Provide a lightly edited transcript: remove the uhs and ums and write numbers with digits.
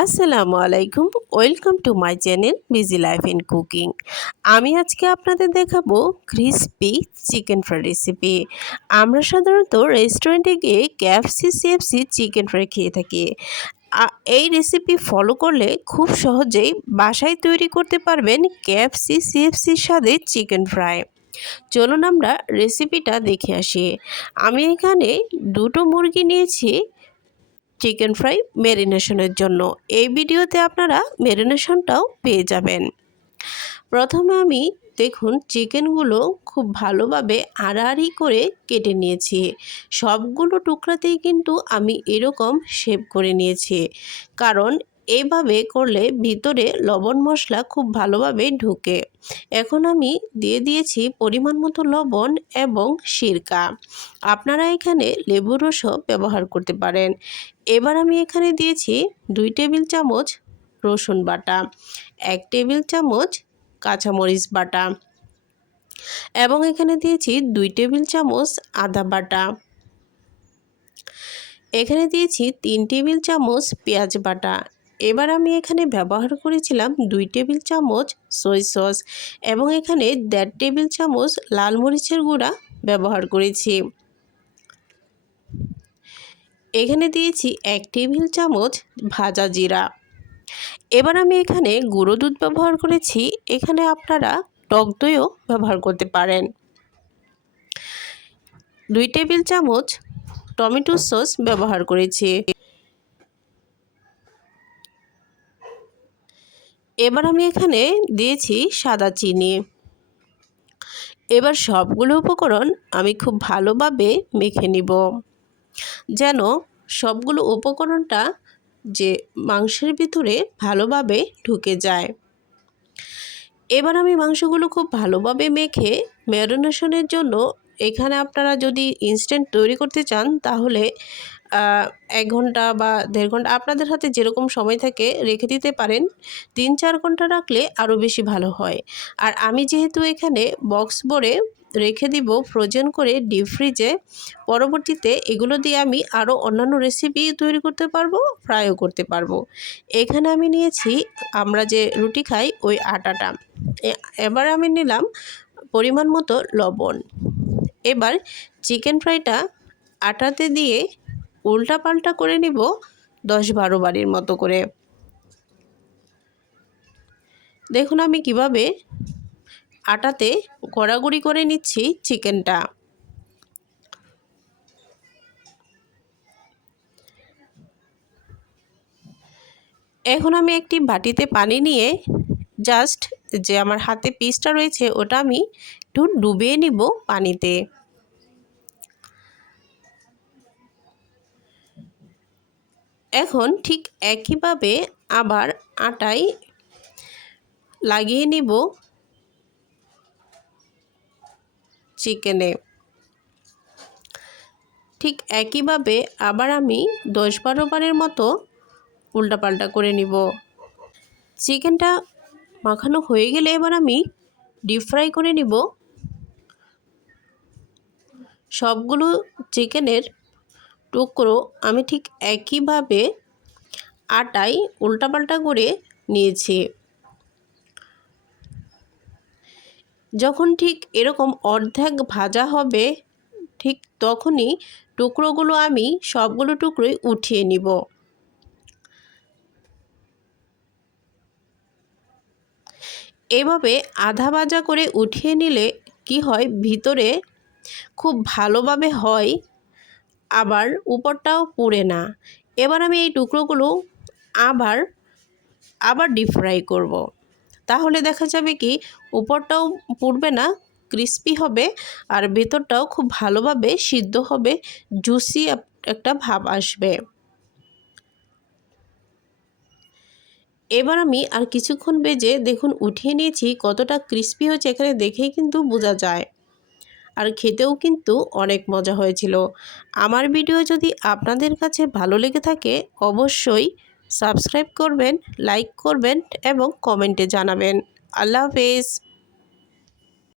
আসসালামু আলাইকুম। Welcome to my channel busy life in cooking. আমি আজকে আপনাদের দেখাবো ক্রিসপি চিকেন ফ্রাই রেসিপি। আমরা সাধারণত রেস্টুরেন্টে গিয়ে কেএফসি, সিএফসি চিকেন ফ্রাই খেয়ে থাকি। এই রেসিপি ফলো করলে খুব সহজেই বাসায় তৈরি করতে পারবেন কেএফসি, সিএফসির স্বাদের চিকেন ফ্রাই। চলুন আমরা রেসিপিটা দেখে আসি। আমি এখানে দুটো মুরগি নিয়েছি চিকেন ফ্রাই ম্যারিনেশনের জন্য। এই ভিডিওতে আপনারা ম্যারিনেশনটাও পেয়ে যাবেন। প্রথমে আমি দেখুন চিকেনগুলো খুব ভালোভাবে আড়াআড়ি করে কেটে নিয়েছি। সবগুলো টুকরাতেই কিন্তু আমি এরকম শেপ করে নিয়েছি, কারণ এইভাবে করলে ভিতরে লবণ মশলা খুব ভালোভাবে ঢুকে। এখন আমি দিয়ে দিয়েছি পরিমাণ মতো লবণ এবং সিরকা। আপনারা এখানে লেবুর রসও ব্যবহার করতে পারেন। এবার আমি এখানে দিয়েছি 2 টেবিল চামচ রসুন বাটা, 1 টেবিল চামচ কাঁচামরিচ বাটা এবং এখানে দিয়েছি 2 টেবিল চামচ আদা বাটা। এখানে দিয়েছি 3 টেবিল চামচ পেঁয়াজ বাটা। এবার আমি এখানে ব্যবহার করেছিলাম 2 টেবিল চামচ সয়া সস এবং এখানে 1.5 টেবিল চামচ লাল মরিচের গুঁড়া ব্যবহার করেছি। এখানে দিয়েছি 1 টেবিল চামচ ভাজা জিরা। এবার আমি এখানে গুঁড়ো দুধ ব্যবহার করেছি। এখানে আপনারা টক দইও ব্যবহার করতে পারেন। 2 টেবিল চামচ টমেটো সস ব্যবহার করেছি। এবার আমি এখানে দিয়েছি সাদা চিনি। এবার সবগুলো উপকরণ আমি খুব ভালোভাবে মেখে নিব, যেন সবগুলো উপকরণটা যে মাংসের ভিতরে ভালোভাবে ঢুকে যায়। এবার আমি মাংসগুলো খুব ভালোভাবে মেখে ম্যারিনেশনের জন্য, এখানে আপনারা যদি ইনস্ট্যান্ট তৈরি করতে চান তাহলে 1 ঘন্টা বা 1.5 ঘন্টা আপনাদের হাতে যেরকম সময় থাকে রেখে দিতে পারেন। 3-4 ঘন্টা রাখলে আরও বেশি ভালো হয়। আর আমি যেহেতু এখানে বক্স ভরে রেখে দিব ফ্রোজেন করে ডিপ ফ্রিজে, পরবর্তীতে এগুলো দিয়ে আমি আরও অন্যান্য রেসিপি তৈরি করতে পারবো, ফ্রাইও করতে পারবো। এখানে আমি নিয়েছি আমরা যে রুটি খাই ওই আটাটা। এবার আমি নিলাম পরিমাণ মতো লবণ। এবার চিকেন ফ্রাইটা আটাতে দিয়ে উল্টা পাল্টা করে নিব 10-12 বারের মতো করে। দেখুন আমি কিভাবে আটাতে গড়াগড়ি করে নিচ্ছি চিকেনটা। এখন আমি একটি বাটিতে পানি নিয়ে জাস্ট যে আমার হাতে পিসটা রয়েছে ওটা আমি একটু ডুবিয়ে নিব পানিতে। এখন ঠিক একইভাবে আবার আটায় লাগিয়ে নিব চিকেনে। ঠিক একইভাবে আবার আমি 10-12 বারের মতো উল্টাপাল্টা করে নিব। চিকেনটা মাখানো হয়ে গেলে এবার আমি ডিপ ফ্রাই করে নিব। সবগুলো চিকেনের টুকরো আমি ঠিক একইভাবে আটায় উল্টাপাল্টা করে নিয়েছি। যখন ঠিক এরকম অর্ধেক ভাজা হবে ঠিক তখনই টুকরোগুলো আমি সবগুলো টুকরোই উঠিয়ে নিব। এভাবে আধা ভাজা করে উঠিয়ে নিলে কি হয়, ভিতরে খুব ভালোভাবে হয়, আবার উপরটাও পুড়ে না। এবার আমি এই টুকরোগুলো আবার ডিপ ফ্রাই করব। তাহলে দেখা যাবে কি উপরটাও পুড়বে না, ক্রিস্পি হবে, আর ভেতরটাও খুব ভালোভাবে সিদ্ধ হবে, জুসি একটা ভাব আসবে। এবার আমি আর কিছুক্ষণ ভেজে দেখুন উঠিয়ে নিয়েছি, কতটা ক্রিস্পি হয়েছে এখানে দেখেই কিন্তু বোঝা যায়। আর খেতেও কিন্তু অনেক মজা হয়েছিল। আমার ভিডিও যদি আপনাদের কাছে ভালো লেগে থাকে অবশ্যই সাবস্ক্রাইব করবেন, লাইক করবেন এবং কমেন্টে জানাবেন। আল্লাহ হাফেজ।